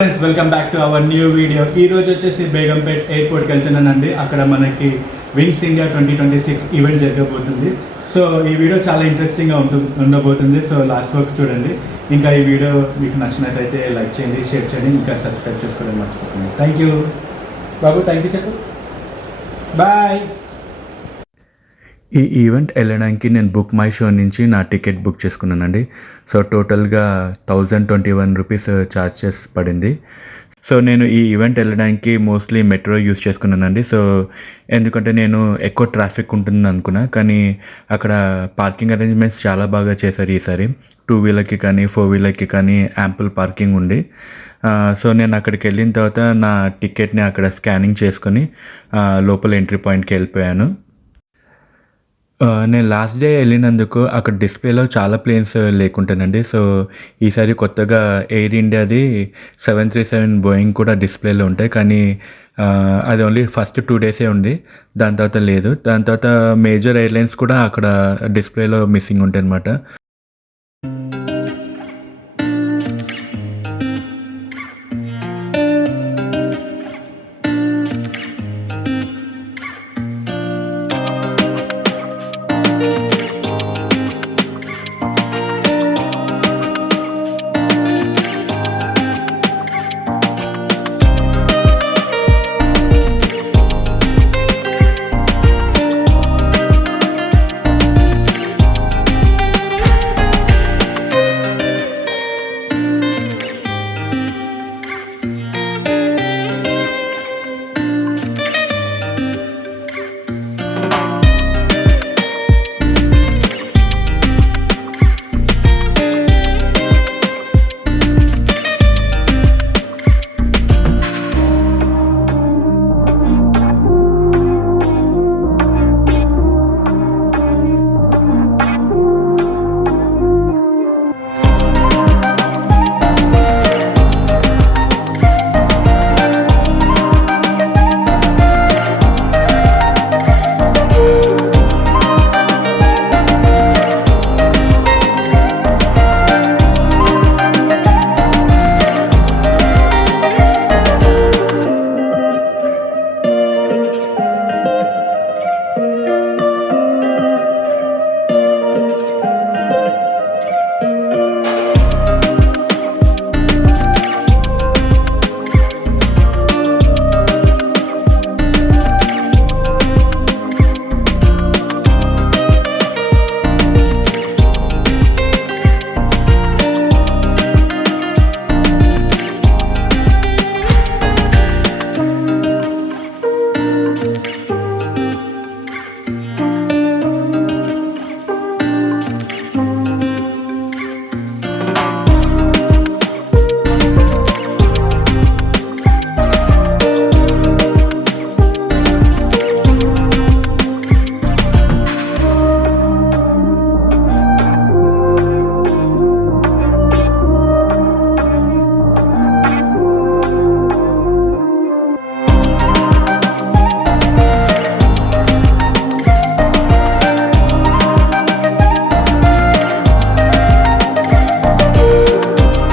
Friends welcome back to our new video. ఈ రోజు వచ్చేసి బేగంపేట్ ఎయిర్పోర్ట్కి వెళ్తున్నానండి. అక్కడ మనకి వింగ్స్ ఇండియా 2026 ఈవెంట్ జరగబోతుంది. సో ఈ వీడియో చాలా ఇంట్రెస్టింగ్గా ఉండబోతుంది. సో లాస్ట్ వరకు చూడండి. ఇంకా ఈ వీడియో మీకు నచ్చినట్లయితే లైక్ చేయండి, షేర్ చేయండి, ఇంకా సబ్స్క్రైబ్ చేసుకోవడం మర్చిపోకండి. Thank you Babu, thank you చెప్పు, బాయ్. ఈ ఈవెంట్ వెళ్ళడానికి నేను బుక్ మై షో నుంచి నా టికెట్ బుక్ చేసుకున్నానండి. సో టోటల్గా 1021 రూపీస్ ఛార్జెస్ పడింది. సో నేను ఈ ఈవెంట్ వెళ్ళడానికి మోస్ట్లీ మెట్రో యూస్ చేసుకున్నానండి. సో ఎందుకంటే నేను ఎక్కువ ట్రాఫిక్ ఉంటుంది అనుకున్నా, కానీ అక్కడ పార్కింగ్ అరేంజ్మెంట్స్ చాలా బాగా చేశారు ఈసారి. 2 వీలర్కి కానీ 4 వీలర్కి కానీ యాంపుల్ పార్కింగ్ ఉంది. సో నేను అక్కడికి వెళ్ళిన తర్వాత నా టికెట్ని అక్కడ స్కానింగ్ చేసుకొని లోపల ఎంట్రీ పాయింట్కి వెళ్ళిపోయాను. నేను లాస్ట్ డే వెళ్ళినందుకు అక్కడ డిస్ప్లేలో చాలా ప్లేన్స్ లేకుంటానండి. సో ఈసారి కొత్తగా ఎయిర్ ఇండియాది 737 బోయింగ్ కూడా డిస్ప్లేలో ఉంటాయి, కానీ అది ఓన్లీ ఫస్ట్ 2 డేసే ఉంది, దాని తర్వాత లేదు. దాని తర్వాత మేజర్ ఎయిర్లైన్స్ కూడా అక్కడ డిస్ప్లేలో మిస్సింగ్ ఉంటాయి అన్నమాట.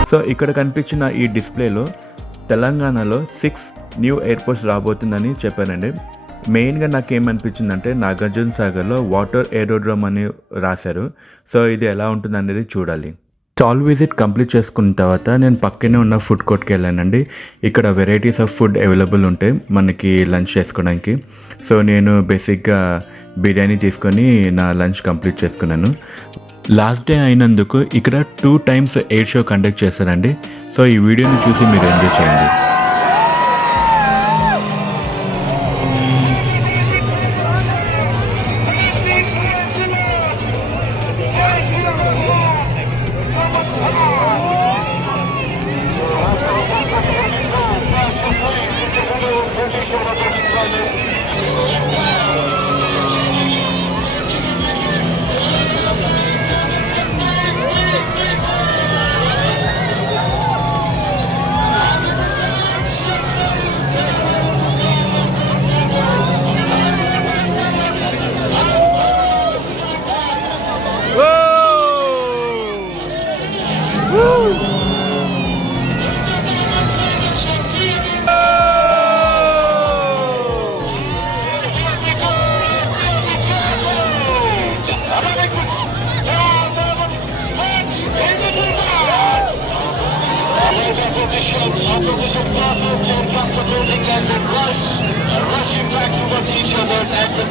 సో ఇక్కడ కనిపించిన ఈ డిస్ప్లేలో తెలంగాణలో 6 న్యూ ఎయిర్పోర్ట్స్ రాబోతుందని చెప్పానండి. మెయిన్గా నాకు ఏమనిపించిందంటే నాగార్జున సాగర్లో వాటర్ ఏరోడ్రోమ్ అని రాశారు. సో ఇది ఎలా ఉంటుంది అనేది చూడాలి. స్టాల్ విజిట్ కంప్లీట్ చేసుకున్న తర్వాత నేను పక్కనే ఉన్న ఫుడ్ కోర్ట్కి వెళ్ళానండి. ఇక్కడ వెరైటీస్ ఆఫ్ ఫుడ్ అవైలబుల్ ఉంటాయి మనకి లంచ్ చేసుకోవడానికి. సో నేను బేసిక్గా బిర్యానీ తీసుకొని నా లంచ్ కంప్లీట్ చేసుకున్నాను. లాస్ట్ డే అయినందుకు ఇక్కడ 2 టైమ్స్ ఎయిర్ షో కండక్ట్ చేస్తారండి. సో ఈ వీడియోని చూసి మీరు ఎంజాయ్ చేయండి. Opposition forces take up the building and then rushing back to what each other at the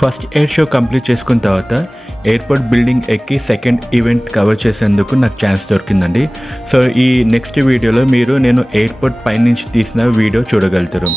first air show complete చేసుకున్న తర్వాత ఎయిర్పోర్ట్ బిల్డింగ్ ఎక్కి సెకండ్ ఈవెంట్ కవర్ చేసేందుకు నాకు ఛాన్స్ దొరికిందండి. సో ఈ నెక్స్ట్ వీడియోలో మీరు నేను ఎయిర్పోర్ట్ పైనుంచి తీసిన వీడియో చూడగలుగుతారు.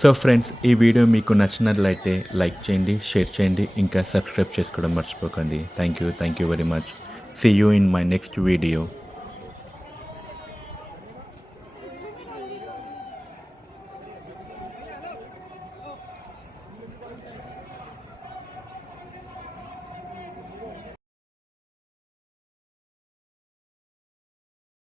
సో ఫ్రెండ్స్, ఈ వీడియో మీకు నచ్చినట్లయితే లైక్ చేయండి, షేర్ చేయండి, ఇంకా సబ్స్క్రైబ్ చేసుకోవడం మర్చిపోకండి. Thank you very much. See you in my next video.